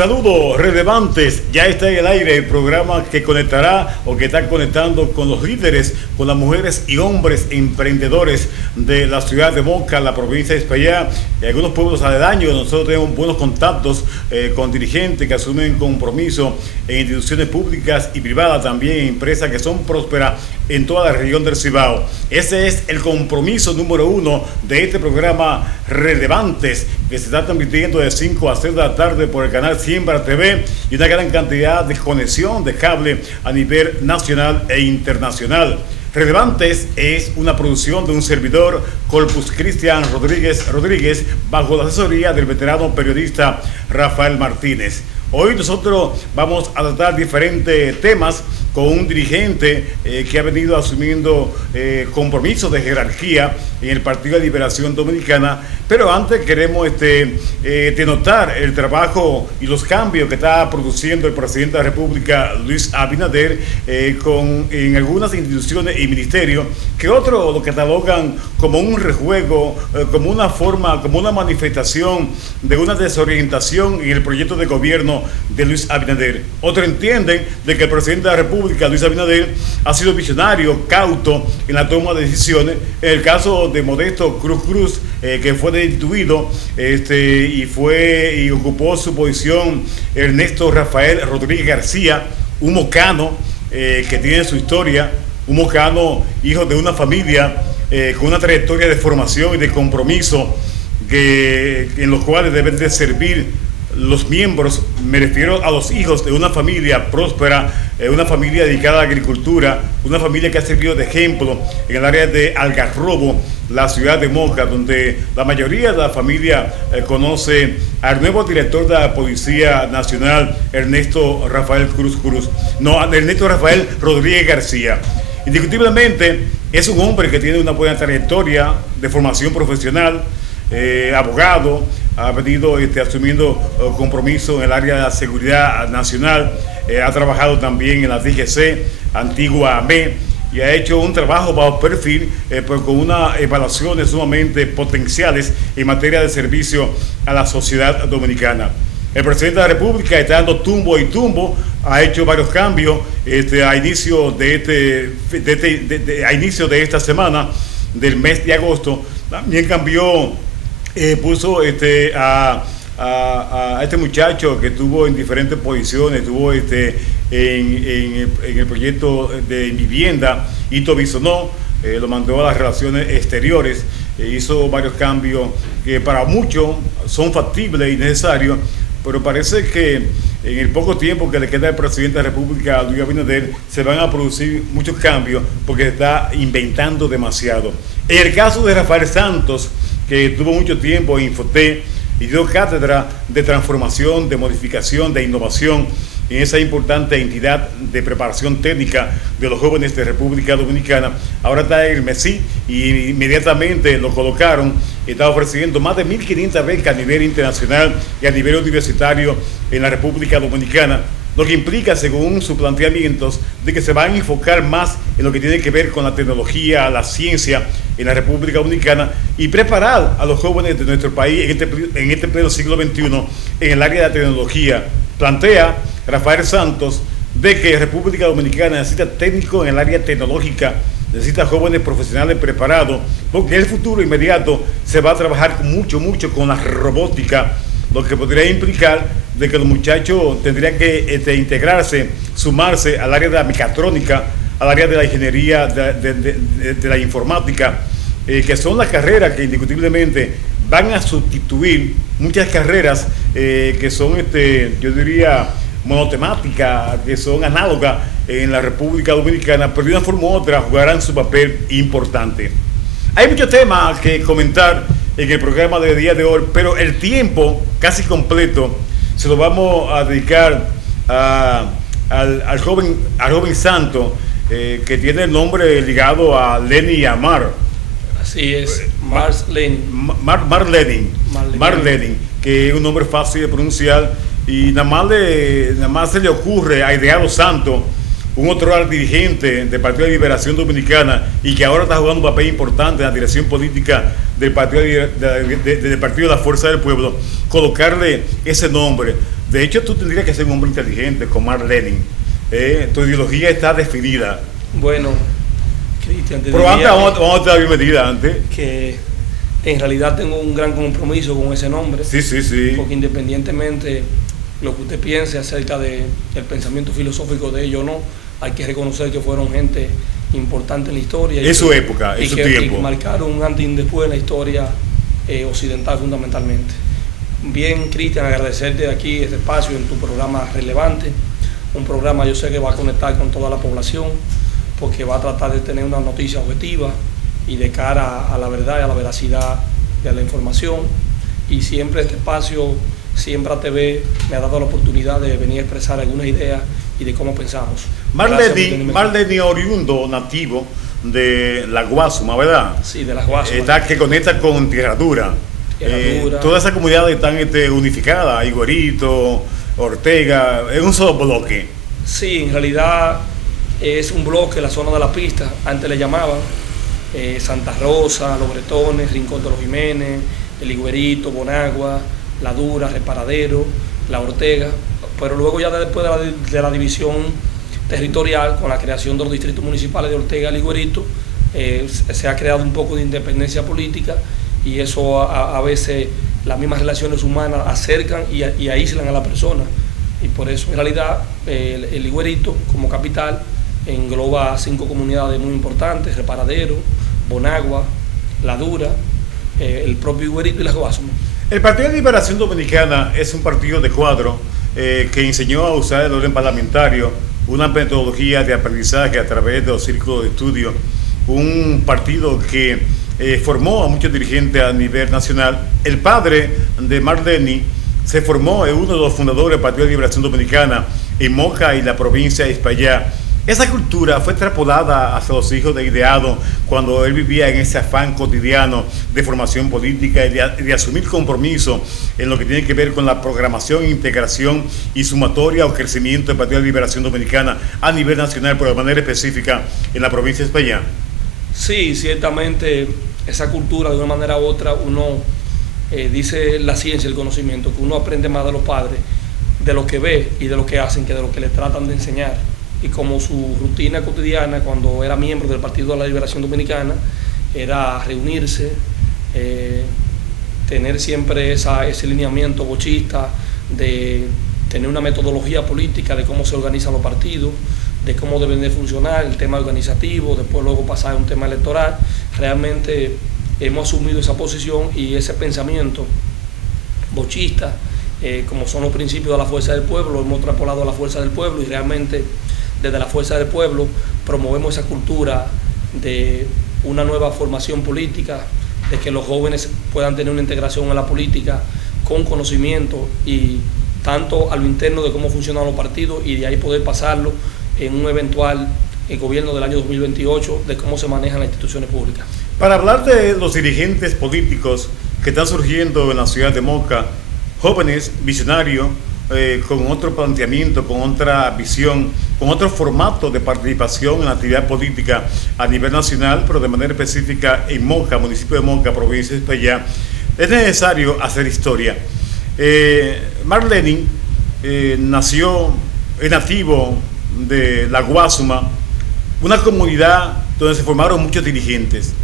Saludos relevantes, ya está en el aire el programa que conectará o que está conectando con los líderes, con las mujeres y hombres emprendedores de la ciudad de Moca, la provincia de Espaillá y algunos pueblos aledaños. Nosotros tenemos buenos contactos con dirigentes que asumen compromiso en instituciones públicas y privadas, también empresas que son prósperas en toda la región del Cibao. Ese es el compromiso número 1 de este programa Relevantes, que se está transmitiendo de 5 a 6 de la tarde por el canal Siembra TV y una gran cantidad de conexión de cable a nivel nacional e internacional. Relevantes es una producción de un servidor, Corpus Cristian Rodríguez, bajo la asesoría del veterano periodista Rafael Martínez. Hoy nosotros vamos a tratar diferentes temas con un dirigente que ha venido asumiendo compromisos de jerarquía en el Partido de Liberación Dominicana, pero antes queremos denotar el trabajo y los cambios que está produciendo el presidente de la República, Luis Abinader, en algunas instituciones y ministerios que otros lo catalogan como un rejuego, como una forma, como una manifestación de una desorientación en el proyecto de gobierno de Luis Abinader. Otros entienden de que el presidente de la República, Luis Abinader, ha sido visionario, cauto en la toma de decisiones. En el caso de Modesto Cruz, que fue destituido y ocupó su posición Ernesto Rafael Rodríguez García, un mocano que tiene su historia, un mocano hijo de una familia con una trayectoria de formación y de compromiso en los cuales deben de servir los miembros. Me refiero a los hijos de una familia próspera, una familia dedicada a la agricultura, una familia que ha servido de ejemplo en el área de Algarrobo, la ciudad de Moca, donde la mayoría de la familia conoce al nuevo director de la Policía Nacional, Ernesto Rafael Rodríguez García. Indiscutiblemente es un hombre que tiene una buena trayectoria de formación profesional, abogado, ha venido asumiendo compromiso en el área de la seguridad nacional, ha trabajado también en la DGC, antigua AME, y ha hecho un trabajo bajo perfil, pero con unas evaluaciones sumamente potenciales en materia de servicio a la sociedad dominicana. El presidente de la República está dando tumbo y tumbo, ha hecho varios cambios a inicio de de esta semana, del mes de agosto. También cambió, puso a este muchacho que estuvo en diferentes posiciones, estuvo en el proyecto de vivienda, Ito Bisonó, lo mandó a las relaciones exteriores, hizo varios cambios que para muchos son factibles y necesarios, pero parece que en el poco tiempo que le queda al presidente de la República, Luis Abinader, se van a producir muchos cambios porque se está inventando demasiado. En el caso de Rafael Santos, que tuvo mucho tiempo en Infotec y dio cátedra de transformación, de modificación, de innovación en esa importante entidad de preparación técnica de los jóvenes de República Dominicana. Ahora está en el MESI y inmediatamente lo colocaron. Está ofreciendo más de 1.500 becas a nivel internacional y a nivel universitario en la República Dominicana, lo que implica, según sus planteamientos, de que se van a enfocar más en lo que tiene que ver con la tecnología, la ciencia en la República Dominicana y preparar a los jóvenes de nuestro país en este pleno siglo XXI en el área de la tecnología. Plantea Rafael Santos de que República Dominicana necesita técnicos en el área tecnológica, necesita jóvenes profesionales preparados, porque en el futuro inmediato se va a trabajar mucho con la robótica, lo que podría implicar de que los muchachos tendrían que integrarse, sumarse al área de la mecatrónica, al área de la ingeniería, de la informática, que son las carreras que indiscutiblemente van a sustituir muchas carreras que son, yo diría, monotemáticas, que son análogas en la República Dominicana, pero de una forma u otra jugarán su papel importante. Hay muchos temas que comentar en el programa del día de hoy, pero el tiempo casi completo se lo vamos a dedicar al joven santo que tiene el nombre ligado a Lenin y a Mar. Así es, Mar Lenin, que es un nombre fácil de pronunciar y nada más se le ocurre a Ideado Santo, un otro dirigente del Partido de Liberación Dominicana y que ahora está jugando un papel importante en la dirección política del Partido de la Fuerza del Pueblo, colocarle ese nombre. De hecho, tú tendrías que ser un hombre inteligente con Mark Lenin. Tu ideología está definida. Bueno, Cristian, te pero diría antes vamos a estar bien metida antes. Que en realidad tengo un gran compromiso con ese nombre. Sí, sí, sí. Porque independientemente lo que usted piense acerca del pensamiento filosófico de ellos o no, hay que reconocer que fueron gente importante en la historia. En su época, en su tiempo. Y que marcaron un antes y un después en la historia occidental fundamentalmente. Bien, Cristian, agradecerte aquí este espacio en tu programa relevante. Un programa yo sé que va a conectar con toda la población porque va a tratar de tener una noticia objetiva y de cara a la verdad y a la veracidad de la información. Y siempre este espacio, Siembra TV, me ha dado la oportunidad de venir a expresar algunas ideas y de cómo pensamos. Mark Lenin, oriundo nativo de la Guasuma, ¿verdad? Sí, de la Guasuma. Que conecta con Tierra Dura. Todas esas comunidades están unificadas, Higuerito, Ortega, es un solo bloque. Sí, en realidad es un bloque, la zona de la pista, antes le llamaban Santa Rosa, Los Bretones, Rincón de los Jiménez, el Higuerito, Bonagua, La Dura, Reparadero, La Ortega, pero luego ya después de la división territorial, con la creación de los distritos municipales de Ortega y Higuerito, se ha creado un poco de independencia política y eso a veces las mismas relaciones humanas acercan y aíslan a la persona. Y por eso en realidad el Higuerito como capital engloba 5 comunidades muy importantes: Reparadero, Bonagua, La Dura, el propio Higuerito y las Guasumas. El Partido de Liberación Dominicana es un partido de cuadro que enseñó a usar el orden parlamentario, una metodología de aprendizaje a través de los círculos de estudio, un partido que formó a muchos dirigentes a nivel nacional. El padre de Mark Lenin se formó en uno de los fundadores del Partido de Liberación Dominicana en Moca y la provincia de Espaillá. Esa cultura fue extrapolada hacia los hijos de Ideado cuando él vivía en ese afán cotidiano de formación política y de asumir compromiso en lo que tiene que ver con la programación, integración y sumatoria o crecimiento del Partido de Liberación Dominicana a nivel nacional, pero de manera específica en la provincia de Espaillá. Sí, ciertamente esa cultura de una manera u otra uno dice la ciencia, el conocimiento, que uno aprende más de los padres, de lo que ve y de lo que hacen, que de lo que le tratan de enseñar. Y como su rutina cotidiana cuando era miembro del Partido de la Liberación Dominicana era reunirse, tener siempre ese lineamiento bochista de tener una metodología política de cómo se organizan los partidos, de cómo deben de funcionar, el tema organizativo, después luego pasar a un tema electoral. Realmente hemos asumido esa posición y ese pensamiento bochista, como son los principios de la fuerza del pueblo, lo hemos extrapolado a la fuerza del pueblo y realmente desde la fuerza del pueblo promovemos esa cultura de una nueva formación política, de que los jóvenes puedan tener una integración en la política con conocimiento y tanto a lo interno de cómo funcionan los partidos y de ahí poder pasarlo en un eventual gobierno del año 2028 de cómo se manejan las instituciones públicas. Para hablar de los dirigentes políticos que están surgiendo en la ciudad de Moca, jóvenes, visionarios, con otro planteamiento, con otra visión, con otro formato de participación en la actividad política a nivel nacional, pero de manera específica en Moca, municipio de Moca, provincia de Espaillá, es necesario hacer historia. Mark Lenin nació, es nativo de la Guasuma, una comunidad donde se formaron muchos dirigentes.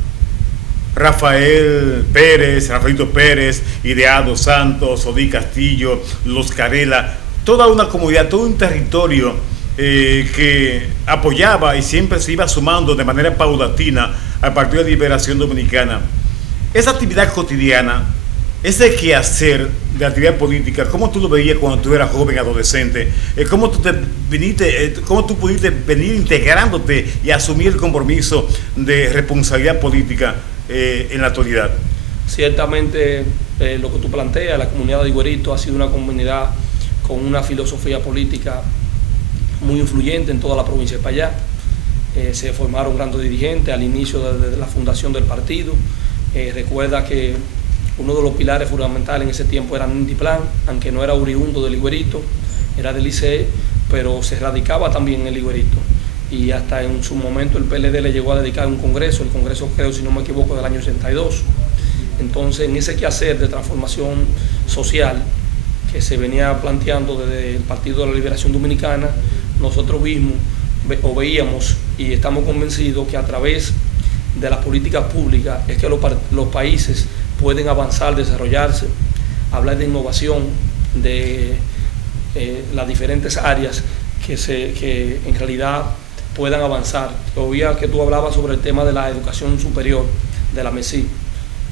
Rafael Pérez, Rafaelito Pérez, Ideado Santos, Odí Castillo, Los Carela, toda una comunidad, todo un territorio que apoyaba y siempre se iba sumando de manera paulatina al Partido de Liberación Dominicana. Esa actividad cotidiana, ese quehacer de actividad política, ¿cómo tú lo veías cuando tú eras joven, adolescente? ¿Cómo tú pudiste venir integrándote y asumir el compromiso de responsabilidad política en la actualidad? Ciertamente lo que tú planteas, la comunidad de Higuerito ha sido una comunidad con una filosofía política muy influyente en toda la provincia de Espaillá. Se formaron grandes dirigentes al inicio de la fundación del partido. Recuerda que uno de los pilares fundamentales en ese tiempo era Ninti Plan, aunque no era oriundo del Higuerito, era del ICE, pero se radicaba también en el Higuerito. Y hasta en su momento el PLD le llegó a dedicar un congreso, el congreso creo, si no me equivoco, del año 82. Entonces, en ese quehacer de transformación social, que se venía planteando desde el Partido de la Liberación Dominicana, nosotros veíamos y estamos convencidos que a través de las políticas públicas es que los países pueden avanzar, desarrollarse, hablar de innovación, de las diferentes áreas que en realidad puedan avanzar. Oía que tú hablabas sobre el tema de la educación superior, de la MESI.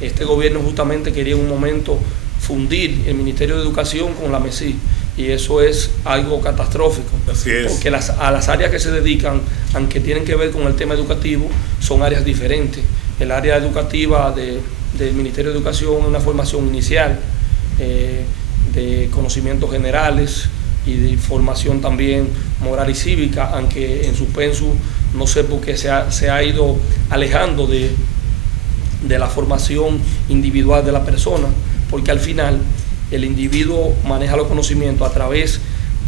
Este gobierno justamente quería en un momento fundir el Ministerio de Educación con la MESI, y eso es algo catastrófico. Así es. Porque a las áreas que se dedican, aunque tienen que ver con el tema educativo, son áreas diferentes. El área educativa del Ministerio de Educación es una formación inicial, de conocimientos generales y de formación también moral y cívica, aunque en suspenso no sé por qué se ha ido alejando de la formación individual de la persona, porque al final el individuo maneja los conocimientos a través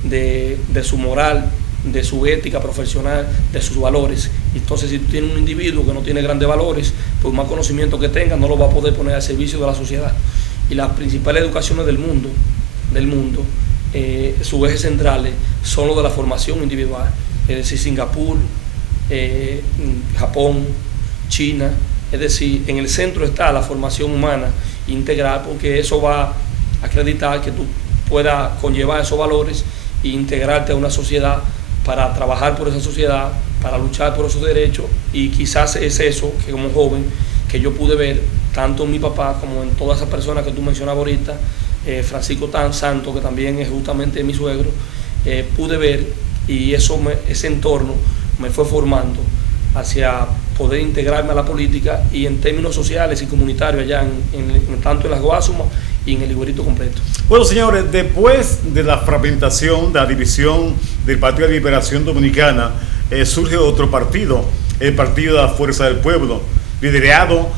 de su moral, de su ética profesional, de sus valores. Entonces, si tú tienes un individuo que no tiene grandes valores, pues más conocimiento que tenga no lo va a poder poner al servicio de la sociedad. Y las principales educaciones del mundo, sus ejes centrales son los de la formación individual, es decir, Singapur, Japón, China. Es decir, en el centro está la formación humana integral, porque eso va a acreditar que tú puedas conllevar esos valores e integrarte a una sociedad para trabajar por esa sociedad, para luchar por esos derechos. Y quizás es eso que como joven que yo pude ver, tanto en mi papá como en todas esas personas que tú mencionabas ahorita, Francisco Tan Santo, que también es justamente mi suegro, pude ver, y ese entorno me fue formando hacia poder integrarme a la política y en términos sociales y comunitarios allá tanto en las Guasumas y en el Iguerito completo. Bueno, señores, después de la fragmentación, de la división del Partido de Liberación Dominicana, surge otro partido, el Partido de la Fuerza del Pueblo, liderado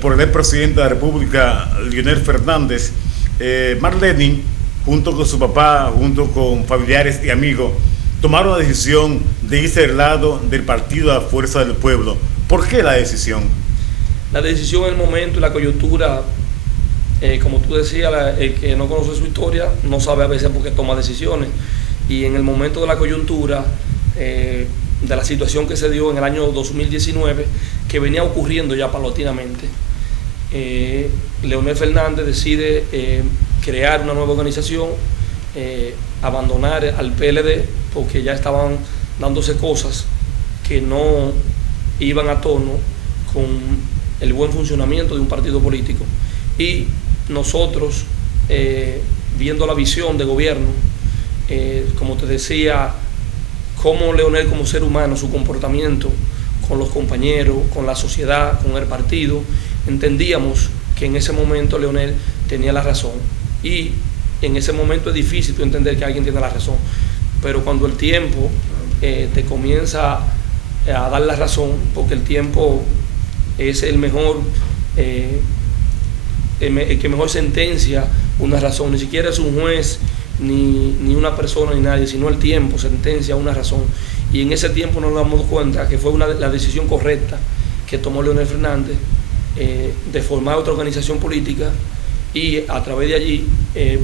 por el expresidente de la República, Leonel Fernández. Marlene, junto con su papá, junto con familiares y amigos, tomaron la decisión de irse al lado del Partido de la Fuerza del Pueblo. ¿Por qué la decisión? La decisión en el momento y la coyuntura, como tú decías, el que no conoce su historia no sabe a veces por qué toma decisiones. Y en el momento de la coyuntura, de la situación que se dio en el año 2019, que venía ocurriendo ya paulatinamente, Leonel Fernández decide crear una nueva organización, abandonar al PLD, porque ya estaban dándose cosas que no iban a tono con el buen funcionamiento de un partido político. Y nosotros, viendo la visión de gobierno, como te decía, cómo Leonel como ser humano, su comportamiento con los compañeros, con la sociedad, con el partido, entendíamos que en ese momento Leonel tenía la razón. Y en ese momento es difícil tú entender que alguien tiene la razón, pero cuando el tiempo te comienza a dar la razón, porque el tiempo es el mejor, el que mejor sentencia una razón. Ni siquiera es un juez, ni una persona, ni nadie, sino el tiempo sentencia una razón. Y en ese tiempo nos damos cuenta que fue la decisión correcta que tomó Leonel Fernández, de formar otra organización política y a través de allí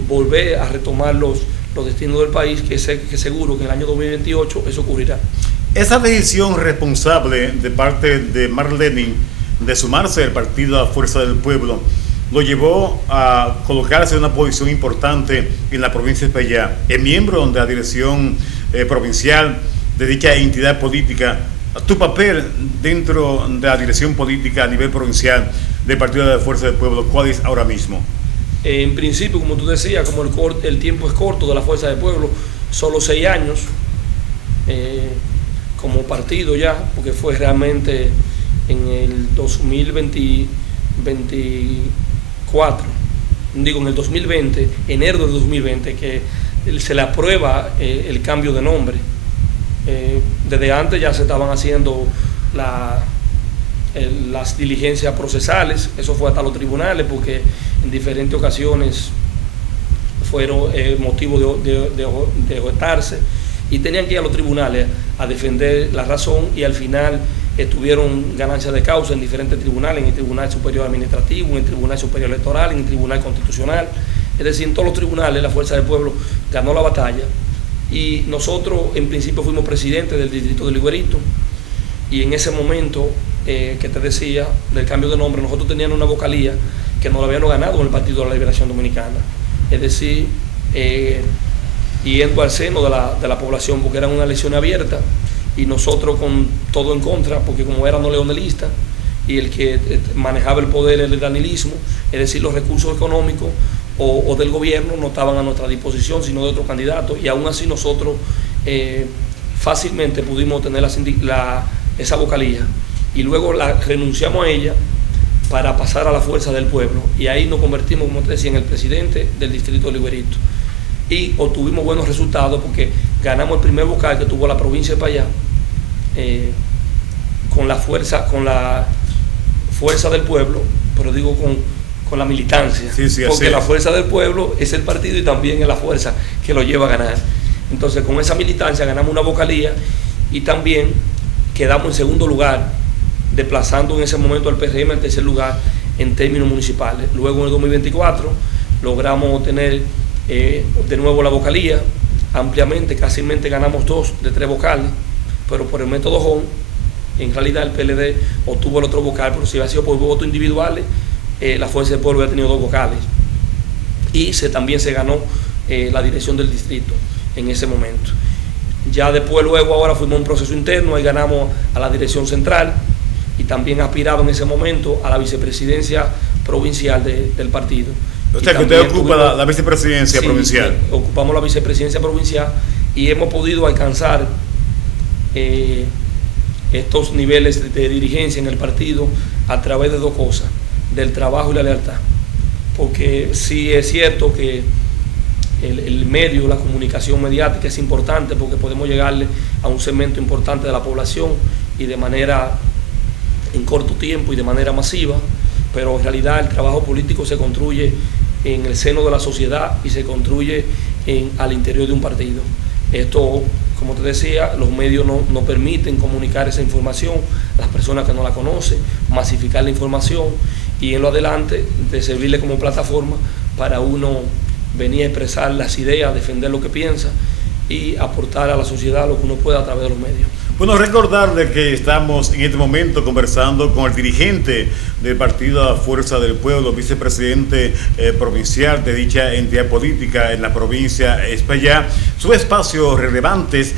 volver a retomar los destinos del país, que seguro que en el año 2028 eso ocurrirá. Esa decisión responsable de parte de Marlene de sumarse al Partido de la Fuerza del Pueblo lo llevó a colocarse en una posición importante en la provincia de Espaillat, es miembro de la dirección provincial de dicha entidad política. Tu papel dentro de la dirección política a nivel provincial del Partido de la Fuerza del Pueblo, ¿cuál es ahora mismo? En principio, como tú decías, como el tiempo es corto de la Fuerza del Pueblo, solo 6 años como partido ya, porque fue realmente en el 2024, digo en el 2020, enero del 2020, que se le aprueba el cambio de nombre. Desde antes ya se estaban haciendo las diligencias procesales, eso fue hasta los tribunales, porque en diferentes ocasiones fueron motivo de objetarse y tenían que ir a los tribunales a defender la razón, y al final tuvieron ganancias de causa en diferentes tribunales, en el Tribunal Superior Administrativo, en el Tribunal Superior Electoral, en el Tribunal Constitucional. Es decir, en todos los tribunales la Fuerza del Pueblo ganó la batalla y nosotros en principio fuimos presidentes del distrito de Liguerito y en ese momento que te decía del cambio de nombre, nosotros teníamos una vocalía que nos la habíamos ganado en el Partido de la Liberación Dominicana, es decir, yendo al seno de la población porque eran una elección abierta y nosotros con todo en contra porque como éramos leonelistas y el que manejaba el poder era el danilismo, es decir, los recursos económicos o del gobierno no estaban a nuestra disposición sino de otros candidatos y aún así nosotros fácilmente pudimos tener esa vocalía y luego renunciamos a ella para pasar a la Fuerza del Pueblo y ahí nos convertimos, como te decía, en el presidente del distrito de Liguerito y obtuvimos buenos resultados porque ganamos el primer vocal que tuvo la provincia de Payá con la fuerza del pueblo, pero digo con la militancia, porque la Fuerza del Pueblo es el partido y también es la fuerza que lo lleva a ganar. Entonces con esa militancia ganamos una vocalía y también quedamos en segundo lugar, desplazando en ese momento al PRM en tercer lugar en términos municipales. Luego en el 2024 logramos tener de nuevo la vocalía ampliamente, casi ganamos 2 de 3 vocales, pero por el método Hon, en realidad el PLD obtuvo el otro vocal, pero si hubiera sido por votos individuales, la Fuerza del Pueblo hubiera tenido 2 vocales. Y también se ganó la dirección del distrito en ese momento. Ya después, luego, ahora fuimos a un proceso interno, ahí ganamos a la dirección central y también aspiraba en ese momento a la vicepresidencia provincial del partido. O sea, que usted ocupa la vicepresidencia provincial. Ocupamos la vicepresidencia provincial y hemos podido alcanzar estos niveles de dirigencia en el partido a través de 2 cosas, del trabajo y la lealtad. Porque sí es cierto que el medio, la comunicación mediática es importante porque podemos llegarle a un segmento importante de la población y de manera en corto tiempo y de manera masiva, pero en realidad el trabajo político se construye en el seno de la sociedad y se construye al interior de un partido. Esto, como te decía, los medios no permiten comunicar esa información a las personas que no la conocen, masificar la información y en lo adelante de servirle como plataforma para uno venir a expresar las ideas, defender lo que piensa y aportar a la sociedad lo que uno pueda a través de los medios. Bueno, recordarle que estamos en este momento conversando con el dirigente del partido Fuerza del Pueblo, vicepresidente provincial de dicha entidad política en la provincia España. Sus espacios relevantes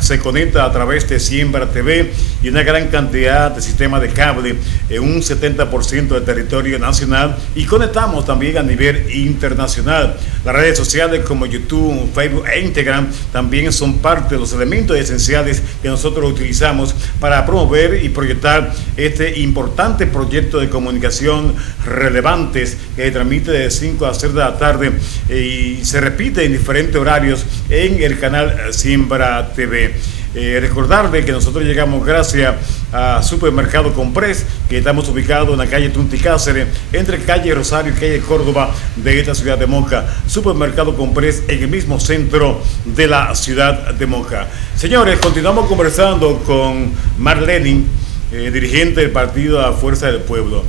se conecta a través de Siembra TV y una gran cantidad de sistemas de cable en un 70% del territorio nacional y conectamos también a nivel internacional. Las redes sociales como YouTube, Facebook e Instagram también son parte de los elementos esenciales que nosotros utilizamos para promover y proyectar este importante proyecto de comunicación relevantes que se transmite de 5 a 6 de la tarde y se repite en diferentes horarios en el canal Siembra TV. Recordarle que nosotros llegamos gracias a Supermercado Comprés, que estamos ubicados en la calle Tunti Cáceres, entre calle Rosario y calle Córdoba de esta ciudad de Moca. Supermercado Comprés en el mismo centro de la ciudad de Moca. Señores, continuamos conversando con Mar Lenin, dirigente del partido a Fuerza del Pueblo.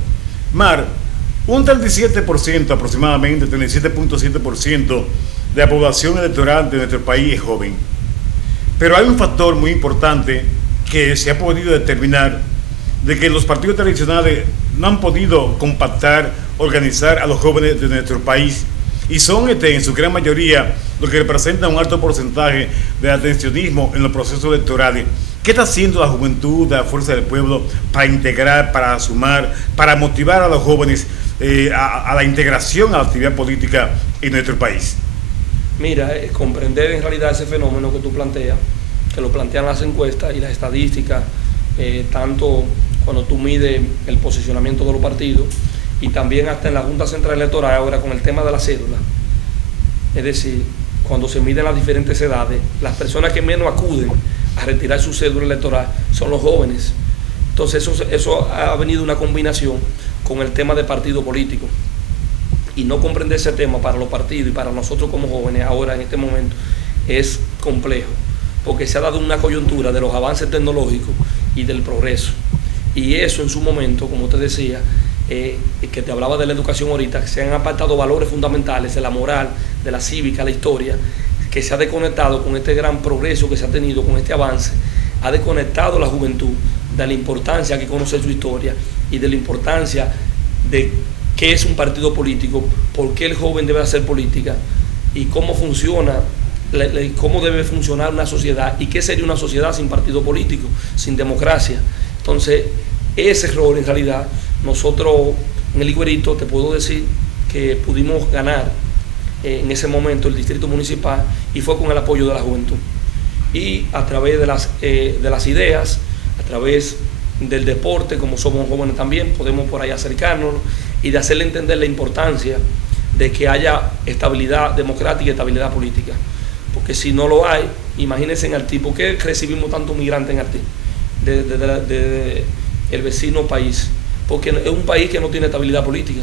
Mar, un 37% aproximadamente, 37.7% de la población electoral de nuestro país es joven. Pero hay un factor muy importante que se ha podido determinar de que los partidos tradicionales no han podido compactar, organizar a los jóvenes de nuestro país y son en su gran mayoría los que representan un alto porcentaje de atencionismo en los procesos electorales. ¿Qué está haciendo la juventud de la Fuerza del Pueblo para integrar, para sumar, para motivar a los jóvenes a la integración a la actividad política en nuestro país? Mira, comprender en realidad ese fenómeno que tú planteas, que lo plantean las encuestas y las estadísticas, tanto cuando tú mides el posicionamiento de los partidos y también hasta en la Junta Central Electoral ahora con el tema de la cédula. Es decir, cuando se miden las diferentes edades, las personas que menos acuden a retirar su cédula electoral son los jóvenes. Entonces eso ha venido una combinación con el tema de partido político. Y no comprender ese tema para los partidos y para nosotros como jóvenes ahora en este momento es complejo, porque se ha dado una coyuntura de los avances tecnológicos y del progreso. Y eso en su momento, como te decía, que te hablaba de la educación ahorita, se han apartado valores fundamentales de la moral, de la cívica, la historia, que se ha desconectado con este gran progreso que se ha tenido, con este avance, ha desconectado la juventud de la importancia que conocer su historia y de la importancia de qué es un partido político, por qué el joven debe hacer política y cómo funciona, cómo debe funcionar una sociedad y qué sería una sociedad sin partido político, sin democracia. Entonces, ese rol en realidad, nosotros en el Higuerito te puedo decir que pudimos ganar en ese momento el distrito municipal y fue con el apoyo de la juventud. Y a través de las ideas, a través del deporte, como somos jóvenes también, podemos por ahí acercarnos y de hacerle entender la importancia de que haya estabilidad democrática y estabilidad política. Porque si no lo hay, imagínense en Haití, ¿por qué recibimos tantos migrantes en Haití? De el vecino país. Porque es un país que no tiene estabilidad política.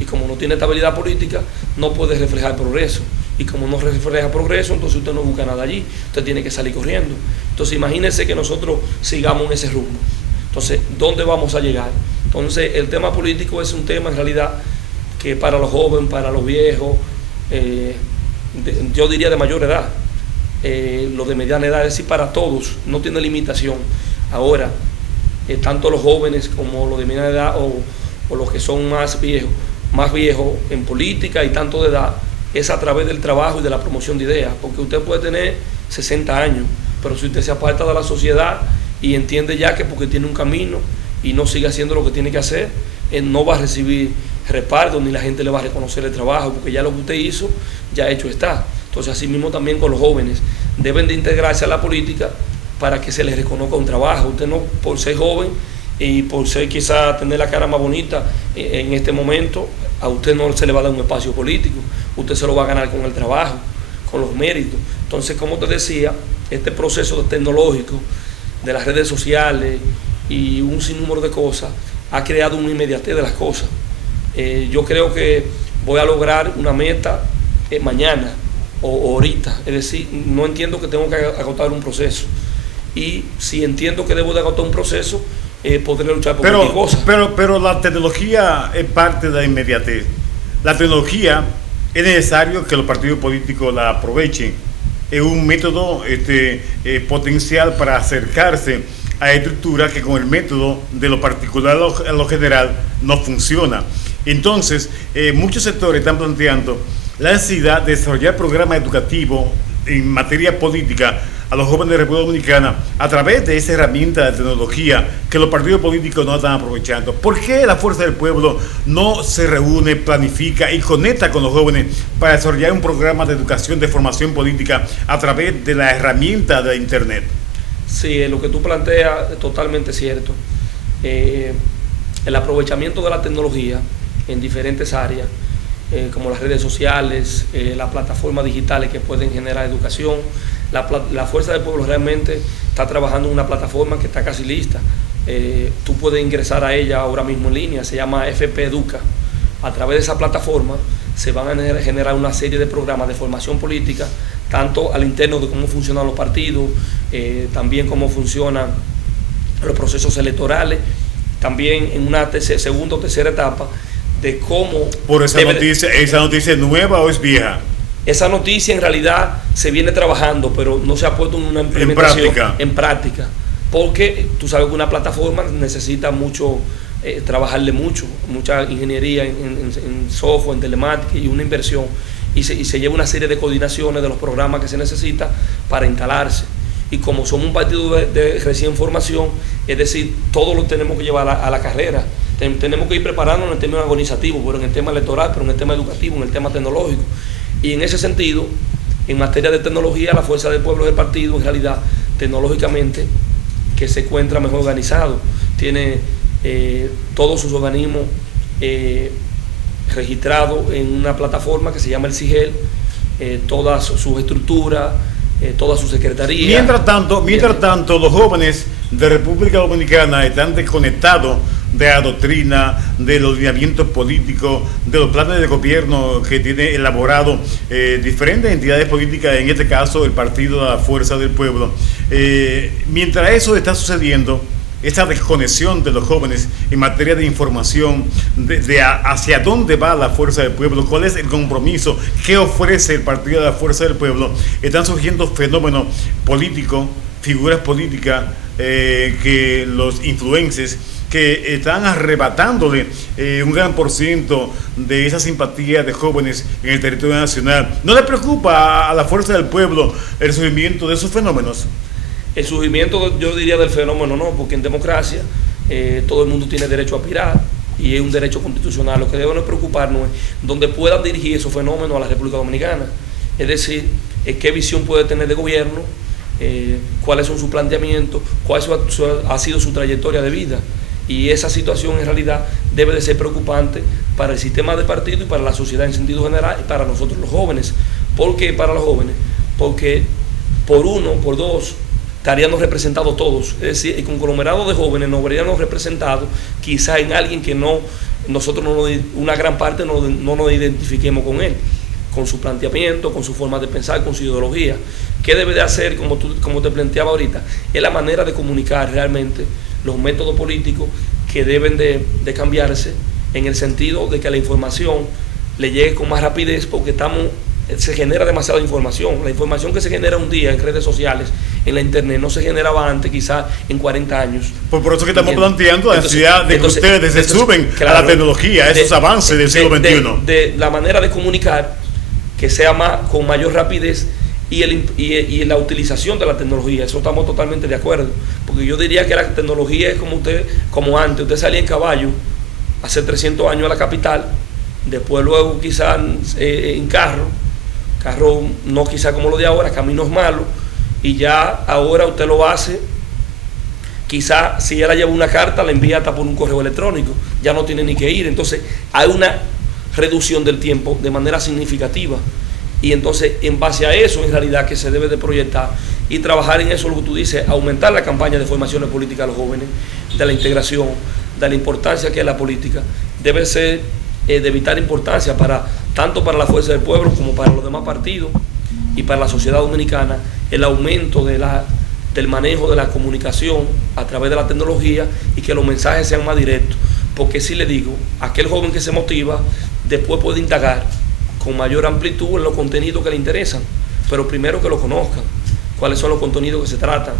Y como no tiene estabilidad política, no puede reflejar progreso. Y como no refleja progreso, entonces usted no busca nada allí. Usted tiene que salir corriendo. Entonces imagínense que nosotros sigamos en ese rumbo. Entonces, ¿dónde vamos a llegar? Entonces, el tema político es un tema en realidad que para los jóvenes, para los viejos, yo diría de mayor edad, los de mediana edad, es decir, para todos, no tiene limitación. Ahora, tanto los jóvenes como los de mediana edad o los que son más viejos en política y tanto de edad, es a través del trabajo y de la promoción de ideas, porque usted puede tener 60 años, pero si usted se aparta de la sociedad y entiende ya que porque tiene un camino y no sigue haciendo lo que tiene que hacer, él no va a recibir respaldo ni la gente le va a reconocer el trabajo, porque ya lo que usted hizo, ya hecho está. Entonces, así mismo también con los jóvenes, deben de integrarse a la política para que se les reconozca un trabajo. Usted no, por ser joven y por ser quizá tener la cara más bonita en este momento, a usted no se le va a dar un espacio político, usted se lo va a ganar con el trabajo, con los méritos. Entonces, como te decía, este proceso tecnológico de las redes sociales y un sinnúmero de cosas ha creado una inmediatez de las cosas. Yo creo que voy a lograr una meta mañana o ahorita, es decir, no entiendo que tengo que agotar un proceso, y si entiendo que debo de agotar un proceso, podré luchar por cualquier cosa. Pero la tecnología es parte de la inmediatez. La tecnología es necesario que los partidos políticos la aprovechen. Es un método potencial para acercarse a estructuras que con el método de lo particular a lo general no funciona. Entonces, muchos sectores están planteando la necesidad de desarrollar programas educativos en materia política a los jóvenes de República Dominicana a través de esa herramienta de tecnología que los partidos políticos no están aprovechando. ¿Por qué la Fuerza del Pueblo no se reúne, planifica y conecta con los jóvenes para desarrollar un programa de educación, de formación política a través de la herramienta de Internet? Sí, lo que tú planteas es totalmente cierto. El aprovechamiento de la tecnología en diferentes áreas, como las redes sociales, las plataformas digitales que pueden generar educación. La Fuerza del Pueblo realmente está trabajando en una plataforma que está casi lista. Tú puedes ingresar a ella ahora mismo en línea, se llama FP Educa. A través de esa plataforma se van a generar una serie de programas de formación política, tanto al interno de cómo funcionan los partidos, también cómo funcionan los procesos electorales, también en una segunda o tercera etapa de cómo... ¿Por esa noticia es nueva o es vieja? Esa noticia en realidad se viene trabajando, pero no se ha puesto en una implementación en práctica, porque tú sabes que una plataforma necesita mucho, trabajarle mucha ingeniería en software, en telemática y una inversión, y se lleva una serie de coordinaciones de los programas que se necesita para instalarse. Y como somos un partido de recién formación, es decir, todos lo tenemos que llevar a la carrera. Tenemos que ir preparándonos en el tema organizativo, pero en el tema electoral, pero en el tema educativo, en el tema tecnológico. Y en ese sentido, en materia de tecnología, la Fuerza del Pueblo es el partido, en realidad, tecnológicamente, que se encuentra mejor organizado. Tiene todos sus organismos registrados en una plataforma que se llama el CIGEL, todas sus estructuras, toda su secretaría. Mientras tanto, los jóvenes de República Dominicana están desconectados de la doctrina, de los lineamientos políticos, de los planes de gobierno que tiene elaborado diferentes entidades políticas, en este caso el partido de la Fuerza del Pueblo. Mientras eso está sucediendo, esta desconexión de los jóvenes en materia de información, hacia dónde va la Fuerza del Pueblo, cuál es el compromiso, qué ofrece el Partido de la Fuerza del Pueblo. Están surgiendo fenómenos políticos, figuras políticas, que los influencers que están arrebatándole un gran porciento de esa simpatía de jóvenes en el territorio nacional. ¿No le preocupa a la Fuerza del Pueblo el surgimiento de esos fenómenos? El surgimiento, yo diría, del fenómeno no, porque en democracia todo el mundo tiene derecho a aspirar y es un derecho constitucional. Lo que debemos preocuparnos es donde puedan dirigir esos fenómenos a la República Dominicana. Es decir, qué visión puede tener de gobierno, cuáles son sus planteamientos, cuál ha sido su trayectoria de vida. Y esa situación en realidad debe de ser preocupante para el sistema de partido y para la sociedad en sentido general y para nosotros los jóvenes. ¿Por qué para los jóvenes? Porque por uno, por dos, estaríamos representados todos. Es decir, el conglomerado de jóvenes nos veríamos representados quizá en alguien que nosotros una gran parte no nos identifiquemos con él, con su planteamiento, con su forma de pensar, con su ideología. ¿Qué debe de hacer, como te planteaba ahorita? Es la manera de comunicar realmente los métodos políticos que deben de cambiarse en el sentido de que la información le llegue con más rapidez, porque se genera demasiada información. La información que se genera un día en redes sociales, en la internet, no se generaba antes, quizás en 40 años. Por eso que estamos planteando la necesidad de que ustedes se suben claro, a la tecnología, a esos avances del siglo XXI. De la manera de comunicar que sea con mayor rapidez y la utilización de la tecnología. Eso estamos totalmente de acuerdo, porque yo diría que la tecnología es como antes, usted salía en caballo hace 300 años a la capital, después luego quizás en carro no quizás como lo de ahora, caminos malos, y ya ahora usted lo hace, quizás si ella lleva una carta la envía hasta por un correo electrónico, ya no tiene ni que ir. Entonces hay una reducción del tiempo de manera significativa. Y entonces, en base a eso, en realidad, que se debe de proyectar y trabajar en eso, lo que tú dices, aumentar la campaña de formaciones políticas a los jóvenes, de la integración, de la importancia que es la política. Debe ser de vital importancia tanto para la Fuerza del Pueblo como para los demás partidos y para la sociedad dominicana, el aumento del manejo de la comunicación a través de la tecnología y que los mensajes sean más directos. Porque si le digo, aquel joven que se motiva, después puede indagar con mayor amplitud en los contenidos que le interesan, pero primero que lo conozcan, cuáles son los contenidos que se tratan,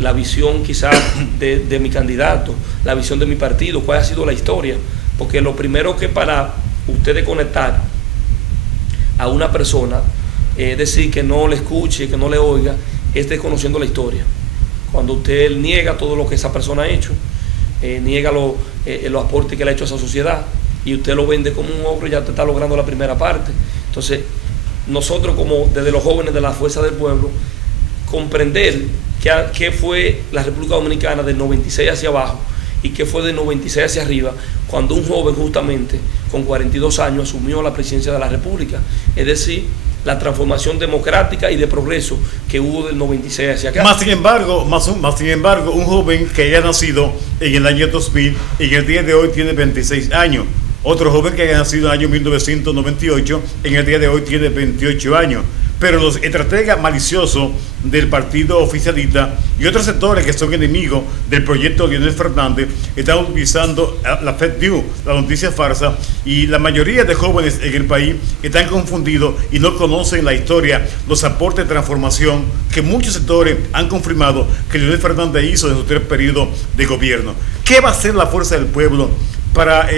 la visión quizás de mi candidato, la visión de mi partido, cuál ha sido la historia, porque lo primero que para ustedes conectar a una persona, es decir, que no le escuche, que no le oiga, es desconociendo la historia. Cuando usted niega todo lo que esa persona ha hecho, niega los aportes que le ha hecho a esa sociedad, y usted lo vende como un ogro, ya te está logrando la primera parte. Entonces, nosotros como desde los jóvenes de la Fuerza del Pueblo, comprender qué fue la República Dominicana del 96 hacia abajo y qué fue del 96 hacia arriba, cuando un joven justamente con 42 años asumió la presidencia de la República. Es decir, la transformación democrática y de progreso que hubo del 96 hacia acá. Más sin embargo, un joven que haya nacido en el año 2000, en el día de hoy tiene 26 años. Otro joven que haya nacido en el año 1998, en el día de hoy tiene 28 años. Pero los estrategas maliciosos del partido oficialista y otros sectores que son enemigos del proyecto de Leonel Fernández están utilizando la fake news, la noticia farsa, y la mayoría de jóvenes en el país están confundidos y no conocen la historia, los aportes de transformación que muchos sectores han confirmado que Leonel Fernández hizo en sus 3 periodos de gobierno. ¿Qué va a hacer la Fuerza del Pueblo para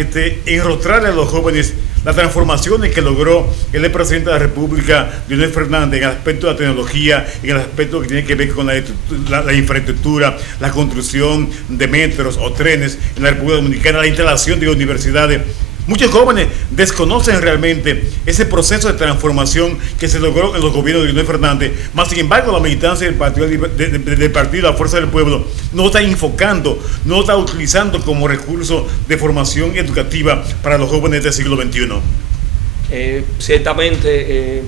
enrostrarle a los jóvenes las transformaciones que logró el presidente de la República, Leonel Fernández, en el aspecto de la tecnología, en el aspecto que tiene que ver con la infraestructura, la construcción de metros o trenes en la República Dominicana, la instalación de universidades? Muchos jóvenes desconocen realmente ese proceso de transformación que se logró en los gobiernos de Leonel Fernández, más sin embargo la militancia del partido de la Fuerza del Pueblo no está enfocando, no está utilizando como recurso de formación educativa para los jóvenes del siglo XXI. Ciertamente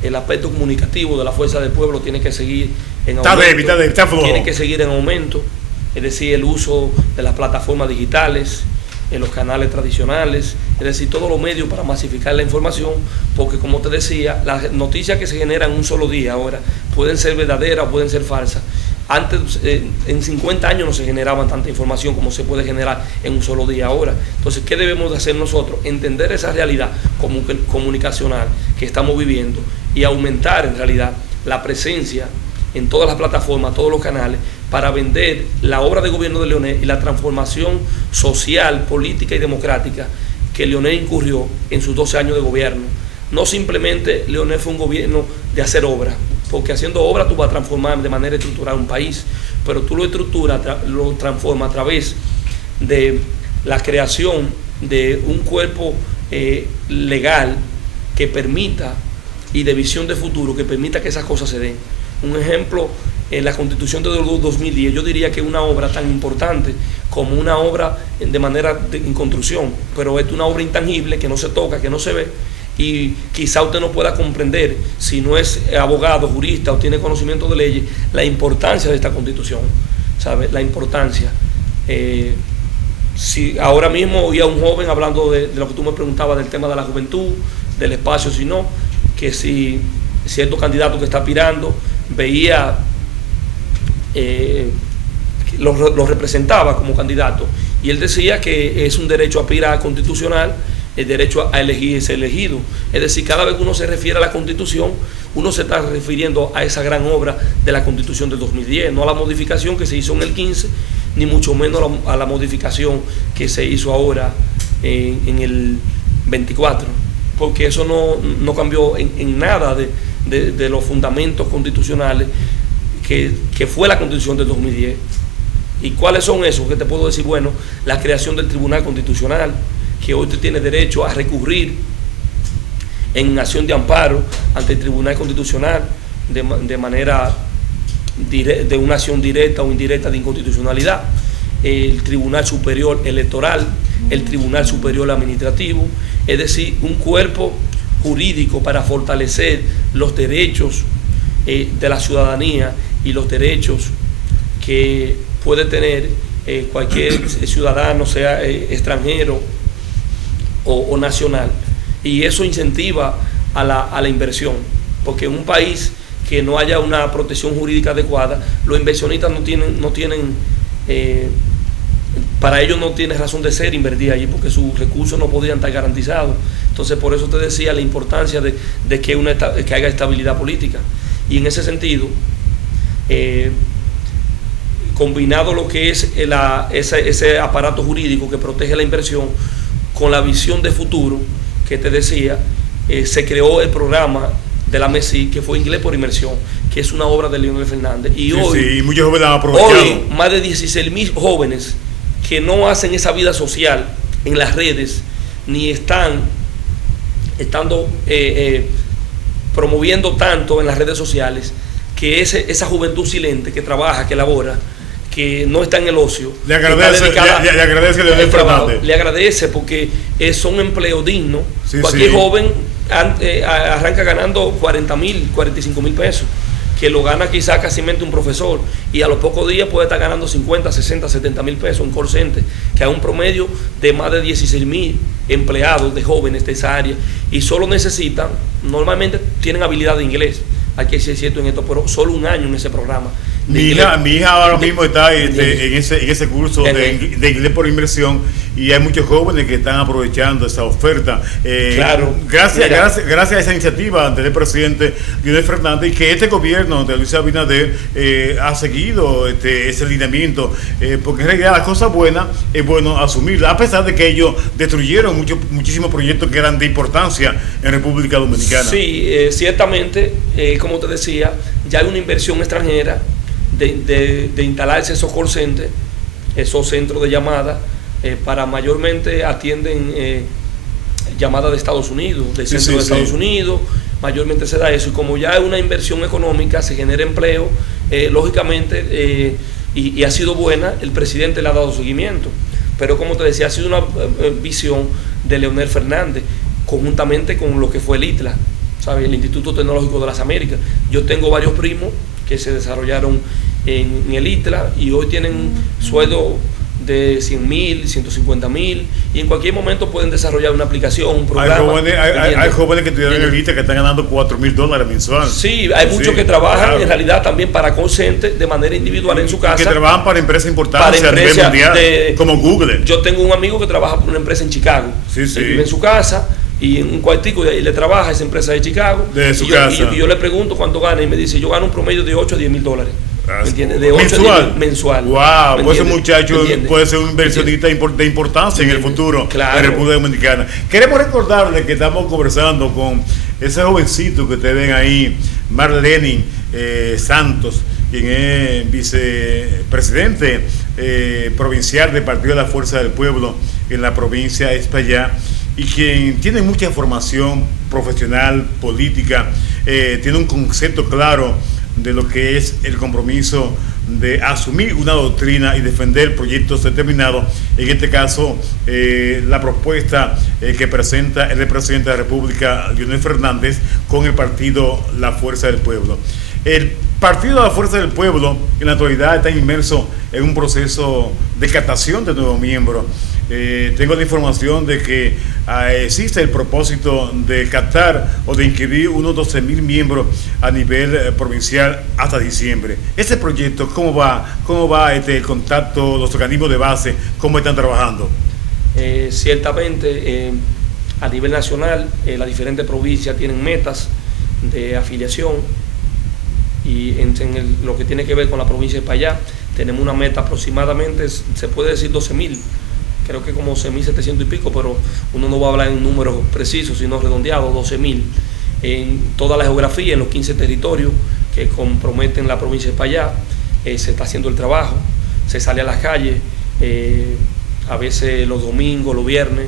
el aspecto comunicativo de la Fuerza del Pueblo tiene que seguir en aumento, está flojo. Tiene que seguir en aumento, es decir, el uso de las plataformas digitales, en los canales tradicionales, es decir, todos los medios para masificar la información, porque como te decía, las noticias que se generan en un solo día ahora pueden ser verdaderas o pueden ser falsas. Antes, en 50 años no se generaban tanta información como se puede generar en un solo día ahora. Entonces, ¿qué debemos de hacer nosotros? Entender esa realidad comunicacional que estamos viviendo y aumentar en realidad la presencia en todas las plataformas, todos los canales, para vender la obra de gobierno de Leonel y la transformación social, política y democrática que Leonel incurrió en sus 12 años de gobierno. No simplemente Leonel fue un gobierno de hacer obra, porque haciendo obra tú vas a transformar de manera estructural un país, pero tú lo estructuras, lo transformas a través de la creación de un cuerpo legal que permita, y de visión de futuro, que permita que esas cosas se den. Un ejemplo, en la Constitución de 2010, yo diría que una obra tan importante como una obra de manera en construcción, pero es una obra intangible que no se toca, que no se ve, y quizá usted no pueda comprender, si no es abogado, jurista o tiene conocimiento de leyes, la importancia de esta Constitución, ¿sabe? La importancia. Si ahora mismo oía a un joven hablando de lo que tú me preguntabas del tema de la juventud, del espacio, si no, que si cierto candidato que está aspirando veía, lo representaba como candidato, y él decía que es un derecho a aspirar constitucional, el derecho a elegir y ser elegido. Es decir, cada vez que uno se refiere a la Constitución, uno se está refiriendo a esa gran obra de la Constitución del 2010, no a la modificación que se hizo en el 15, ni mucho menos a la modificación que se hizo ahora en el 24, porque eso no cambió en nada de los fundamentos constitucionales que fue la Constitución del 2010. ¿Y cuáles son esos? Que te puedo decir, bueno, la creación del Tribunal Constitucional, que hoy te tiene derecho a recurrir en acción de amparo ante el Tribunal Constitucional de manera de una acción directa o indirecta de inconstitucionalidad, el Tribunal Superior Electoral, el Tribunal Superior Administrativo, es decir, un cuerpo jurídico para fortalecer los derechos de la ciudadanía y los derechos que puede tener cualquier ciudadano, sea extranjero o nacional, y eso incentiva a la inversión, porque en un país que no haya una protección jurídica adecuada, los inversionistas no tienen para ellos no tiene razón de ser invertir allí, porque sus recursos no podrían estar garantizados. Entonces, por eso te decía la importancia de que haya estabilidad política, y en ese sentido, combinado lo que es ese aparato jurídico que protege la inversión con la visión de futuro que te decía, se creó el programa de la MESI, que fue Inglés por Inmersión, que es una obra de Leonel Fernández. Y hoy, muchos jóvenes han aprovechado. Hoy, más de 16,000 jóvenes que no hacen esa vida social en las redes, ni estando promoviendo tanto en las redes sociales, que esa juventud silente que trabaja, que labora, que no está en el ocio, le agradece a Leonel Fernández. Le agradece porque son empleos dignos. Sí, cualquier sí. joven arranca ganando 40,000, 45,000 pesos, que lo gana quizás casi un profesor, y a los pocos días puede estar ganando 50, 60, 70,000 pesos en call center, que hay un promedio de más de 16,000 empleados de jóvenes de esa área, y solo necesitan, normalmente tienen habilidad de inglés, hay que ser cierto en esto, pero solo un año en ese programa. Mi hija ahora mismo está en ese curso de Inglés por Inmersión, y hay muchos jóvenes que están aprovechando esa oferta. Claro. Gracias a esa iniciativa del presidente Leonel Fernández, y que este gobierno de Luis Abinader ha seguido ese lineamiento, porque en realidad las cosas buenas es bueno asumirlas, a pesar de que ellos destruyeron muchísimos proyectos que eran de importancia en República Dominicana. Sí, ciertamente, como te decía, ya hay una inversión extranjera de instalarse esos call centers, esos centros de llamada, para mayormente atienden llamadas de Estados Unidos, de centros de Estados Unidos, mayormente se da eso, y como ya hay una inversión económica, se genera empleo, lógicamente, y ha sido buena, el presidente le ha dado seguimiento, pero como te decía, ha sido una visión de Leonel Fernández, conjuntamente con lo que fue el ITLA, ¿sabes? El Instituto Tecnológico de las Américas. Yo tengo varios primos que se desarrollaron en el ITLA y hoy tienen sueldo de 100.000, 150.000, y en cualquier momento pueden desarrollar una aplicación, un programa. Hay jóvenes que estudian en el ITA que están ganando $4,000 mensual. Sí, hay muchos que trabajan en realidad también para call center de manera individual en su casa. Que trabajan para empresas importantes a nivel mundial, como Google. Yo tengo un amigo que trabaja por una empresa en Chicago. Él vive en su casa y en un cuartico de ahí le trabaja esa empresa de Chicago. De su casa. Y yo le pregunto cuánto gana y me dice, yo gano un promedio de 8 a 10 mil dólares. ¿Me entiendes? De 8 mensual. A 10 mensual. Wow, pues ese muchacho puede ser un inversionista de importancia en el futuro de la República Dominicana. Queremos recordarle que estamos conversando con ese jovencito que ustedes ven ahí, Marlene Santos, quien es vicepresidente provincial del Partido de la Fuerza del Pueblo en la provincia de Espaillá, y quien tiene mucha formación profesional, política, tiene un concepto claro de lo que es el compromiso de asumir una doctrina y defender proyectos determinados, en este caso la propuesta que presenta el presidente de la República, Leonel Fernández, con el partido La Fuerza del Pueblo. El Partido de la Fuerza del Pueblo en la actualidad está inmerso en un proceso de captación de nuevos miembros. Tengo la información de que existe el propósito de captar o de inscribir unos 12,000 miembros a nivel provincial hasta diciembre. Ese proyecto, ¿cómo va el contacto, los organismos de base, cómo están trabajando? Ciertamente, a nivel nacional, las diferentes provincias tienen metas de afiliación, y en lo que tiene que ver con la provincia de Espaillá, tenemos una meta aproximadamente, se puede decir 12,000. Creo que como 11,700 y pico, pero uno no va a hablar en números precisos, sino redondeados, 12,000. En toda la geografía, en los 15 territorios que comprometen la provincia de Espaillá, se está haciendo el trabajo, se sale a las calles, a veces los domingos, los viernes,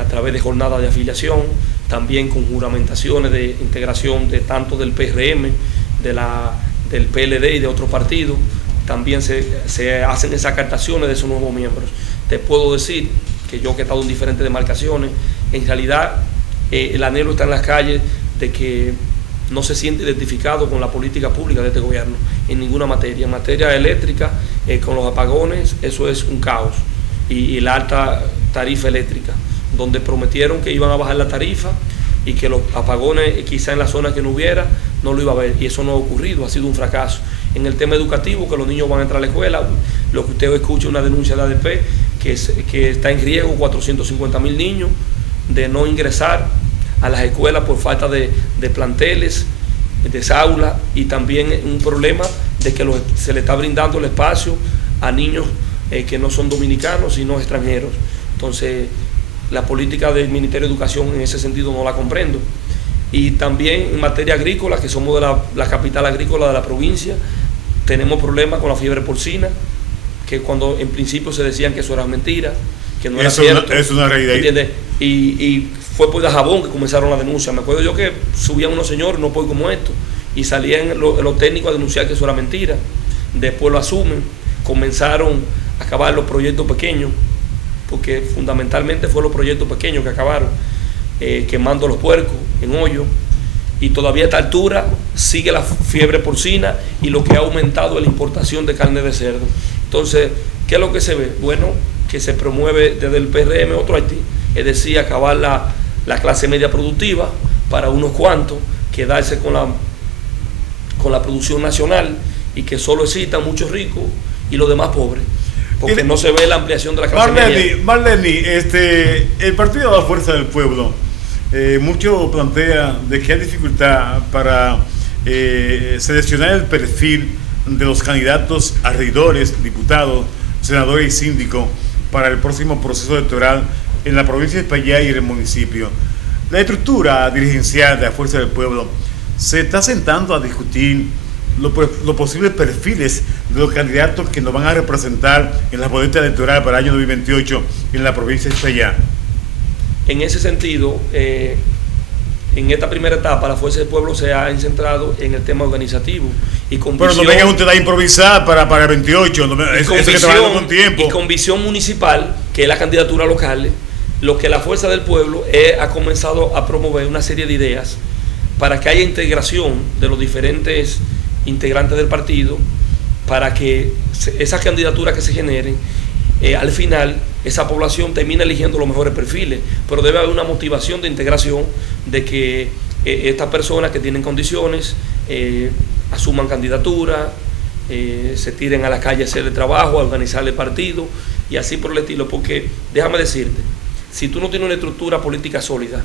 a través de jornadas de afiliación, también con juramentaciones de integración de tanto del PRM, del PLD y de otros partidos. También se hacen esas captaciones de esos nuevos miembros. Te puedo decir que yo, que he estado en diferentes demarcaciones, en realidad el anhelo está en las calles de que no se siente identificado con la política pública de este gobierno en ninguna materia. En materia eléctrica, con los apagones, eso es un caos. Y la alta tarifa eléctrica, donde prometieron que iban a bajar la tarifa y que los apagones, quizá en la zona que no hubiera, no lo iba a haber, y eso no ha ocurrido, ha sido un fracaso. En el tema educativo, que los niños van a entrar a la escuela, lo que usted escucha, una denuncia de ADP, que está en riesgo 450,000 niños de no ingresar a las escuelas por falta de planteles, de aulas, y también un problema de que se le está brindando el espacio a niños que no son dominicanos, sino extranjeros. Entonces, la política del Ministerio de Educación en ese sentido no la comprendo. Y también en materia agrícola, que somos de la capital agrícola de la provincia, tenemos problemas con la fiebre porcina, que cuando en principio se decían que eso era mentira, que no era cierto. Es una realidad. ¿Entiendes? Y fue por Dajabón que comenzaron la denuncia. Me acuerdo yo que subían unos señores, no puedo como esto, y salían los técnicos a denunciar que eso era mentira. Después lo asumen, comenzaron a acabar los proyectos pequeños, porque fundamentalmente fue los proyectos pequeños que acabaron, quemando los puercos en hoyo, y todavía a esta altura sigue la fiebre porcina, y lo que ha aumentado es la importación de carne de cerdo. Entonces, ¿qué es lo que se ve? Bueno, que se promueve desde el PRM otro Haití, es decir, acabar la clase media productiva para unos cuantos, quedarse con la producción nacional, y que solo existan muchos ricos y los demás pobres, porque no se ve la ampliación de la clase media. Marlene, el Partido de la Fuerza del Pueblo, mucho plantea de que hay dificultad para seleccionar el perfil de los candidatos a regidores, diputados, senadores y síndicos para el próximo proceso electoral en la provincia de Espaillá y en el municipio. La estructura dirigencial de la Fuerza del Pueblo se está sentando a discutir los posibles perfiles de los candidatos que nos van a representar en la boleta electoral para el año 2028 en la provincia de Espaillá. En ese sentido, en esta primera etapa, la Fuerza del Pueblo se ha centrado en el tema organizativo. Y con pero visión, no venga usted a improvisar para el 28, eso que trabaja con tiempo. Y con visión municipal, que es la candidatura local, lo que la Fuerza del Pueblo ha comenzado a promover una serie de ideas para que haya integración de los diferentes integrantes del partido, para que esas candidaturas que se generen al final esa población termina eligiendo los mejores perfiles, pero debe haber una motivación de integración de que estas personas que tienen condiciones asuman candidatura, se tiren a la calle a hacer el trabajo, a organizar el partido y así por el estilo, porque déjame decirte, si tú no tienes una estructura política sólida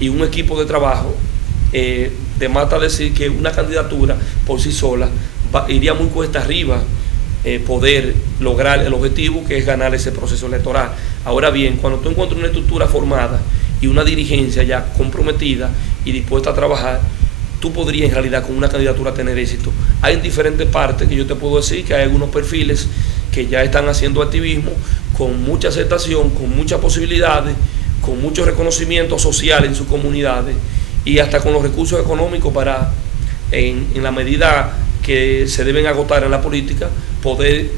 y un equipo de trabajo, te mata decir que una candidatura por sí sola iría muy cuesta arriba poder lograr el objetivo, que es ganar ese proceso electoral. Ahora bien, cuando tú encuentras una estructura formada y una dirigencia ya comprometida y dispuesta a trabajar, tú podrías en realidad con una candidatura tener éxito. Hay diferentes partes que yo te puedo decir que hay algunos perfiles que ya están haciendo activismo con mucha aceptación, con muchas posibilidades, con mucho reconocimiento social en sus comunidades y hasta con los recursos económicos para, en la medida que se deben agotar en la política, poder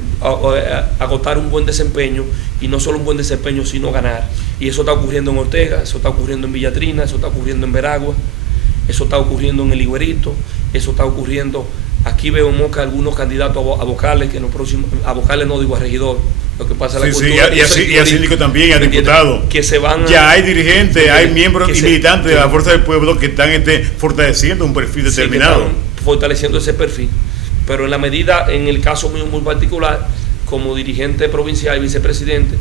agotar un buen desempeño, y no solo un buen desempeño, sino ganar. Y eso está ocurriendo en Ortega, eso está ocurriendo en Villatrina, eso está ocurriendo en Veragua, eso está ocurriendo en El Higuerito, eso está ocurriendo, aquí veo en Moca algunos candidatos a vocales, que en los próximos, a vocales no digo a regidor, lo que pasa es la cultura. Y a síndico también, a diputado. Que se van ya hay dirigentes, hay miembros y militantes de la Fuerza del Pueblo que están fortaleciendo un perfil determinado. Que están fortaleciendo ese perfil. Pero en la medida, en el caso mío muy particular, como dirigente provincial y vicepresidente,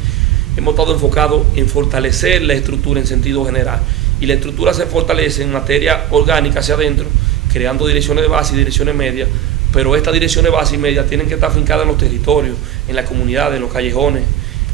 hemos estado enfocados en fortalecer la estructura en sentido general. Y la estructura se fortalece en materia orgánica hacia adentro, creando direcciones de base y direcciones medias, pero estas direcciones de base y medias tienen que estar fincadas en los territorios, en las comunidades, en los callejones,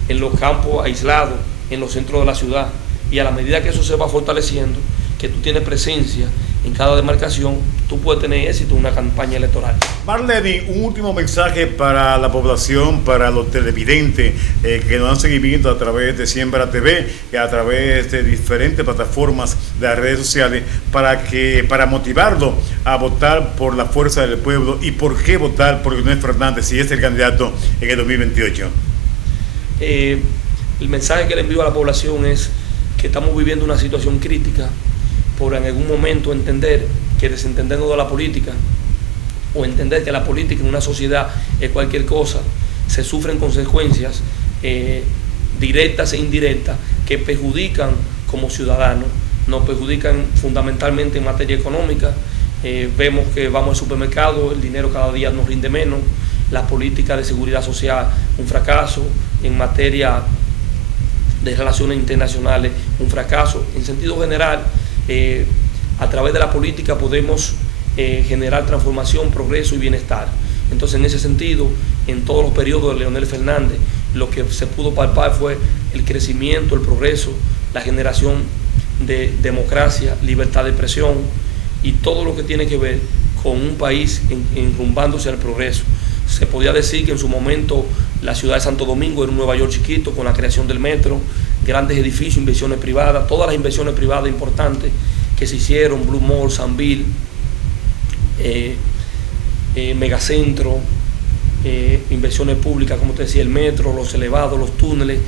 en los campos aislados, en los centros de la ciudad. Y a la medida que eso se va fortaleciendo, que tú tienes presencia en cada demarcación, tú puedes tener éxito en una campaña electoral. Marleny, un último mensaje para la población, para los televidentes que nos dan seguimiento a través de Siembra TV y a través de diferentes plataformas de las redes sociales, para motivarlo a votar por la Fuerza del Pueblo. ¿Y por qué votar por Leonel Fernández si es el candidato en el 2028? El mensaje que le envío a la población es que estamos viviendo una situación crítica, por en algún momento entender que desentendernos de la política o entender que la política en una sociedad es cualquier cosa, se sufren consecuencias directas e indirectas que perjudican como ciudadanos, nos perjudican fundamentalmente en materia económica. Vemos que vamos al supermercado, el dinero cada día nos rinde menos, la política de seguridad social un fracaso, en materia de relaciones internacionales un fracaso. En sentido general, a través de la política podemos generar transformación, progreso y bienestar. Entonces, en ese sentido, en todos los periodos de Leonel Fernández, lo que se pudo palpar fue el crecimiento, el progreso, la generación de democracia, libertad de expresión y todo lo que tiene que ver con un país enrumbándose al progreso. Se podía decir que en su momento la ciudad de Santo Domingo era un Nueva York chiquito, con la creación del metro, grandes edificios, inversiones privadas, todas las inversiones privadas importantes que se hicieron, Blue Mall, Sanville, Megacentro, inversiones públicas, como te decía, el metro, los elevados, los túneles,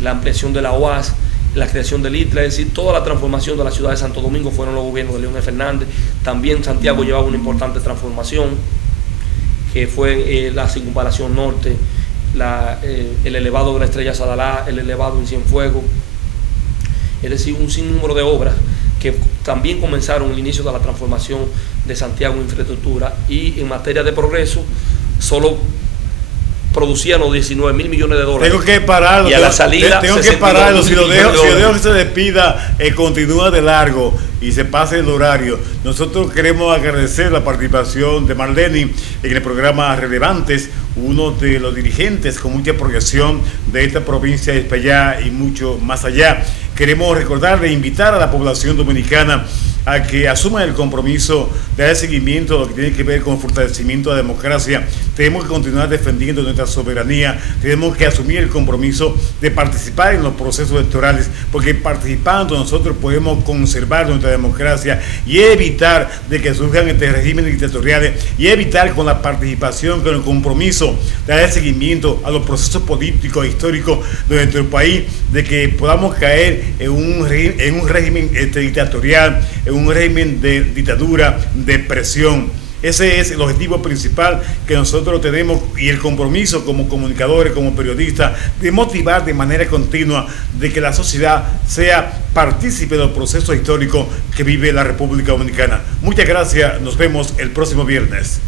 la ampliación de la UAS, la creación del ITLA, es decir, toda la transformación de la ciudad de Santo Domingo fueron los gobiernos de Leonel Fernández. También Santiago llevaba una importante transformación, que fue la circunvalación norte, el elevado de la Estrella Sadalá, el elevado en Cienfuegos, es decir, un sinnúmero de obras que también comenzaron el inicio de la transformación de Santiago en infraestructura. Y en materia de progreso, solo producían los 19.000 millones de dólares. Tengo que pararlo. Y a la salida tengo que pararlo. Si lo dejo que se despida, continúa de largo y se pase el horario. Nosotros queremos agradecer la participación de Marleny en el programa Relevantes, uno de los dirigentes con mucha proyección de esta provincia de Espaillá y mucho más allá. Queremos recordarle e invitar a la población dominicana a que asuman el compromiso de dar seguimiento a lo que tiene que ver con el fortalecimiento de la democracia. Tenemos que continuar defendiendo nuestra soberanía, tenemos que asumir el compromiso de participar en los procesos electorales, porque participando nosotros podemos conservar nuestra democracia y evitar de que surjan regímenes dictatoriales, y evitar con la participación, con el compromiso de dar seguimiento a los procesos políticos e históricos de nuestro país, de que podamos caer en un régimen dictatorial, en un régimen de dictadura, de presión. Ese es el objetivo principal que nosotros tenemos y el compromiso como comunicadores, como periodistas, de motivar de manera continua de que la sociedad sea partícipe del proceso histórico que vive la República Dominicana. Muchas gracias, nos vemos el próximo viernes.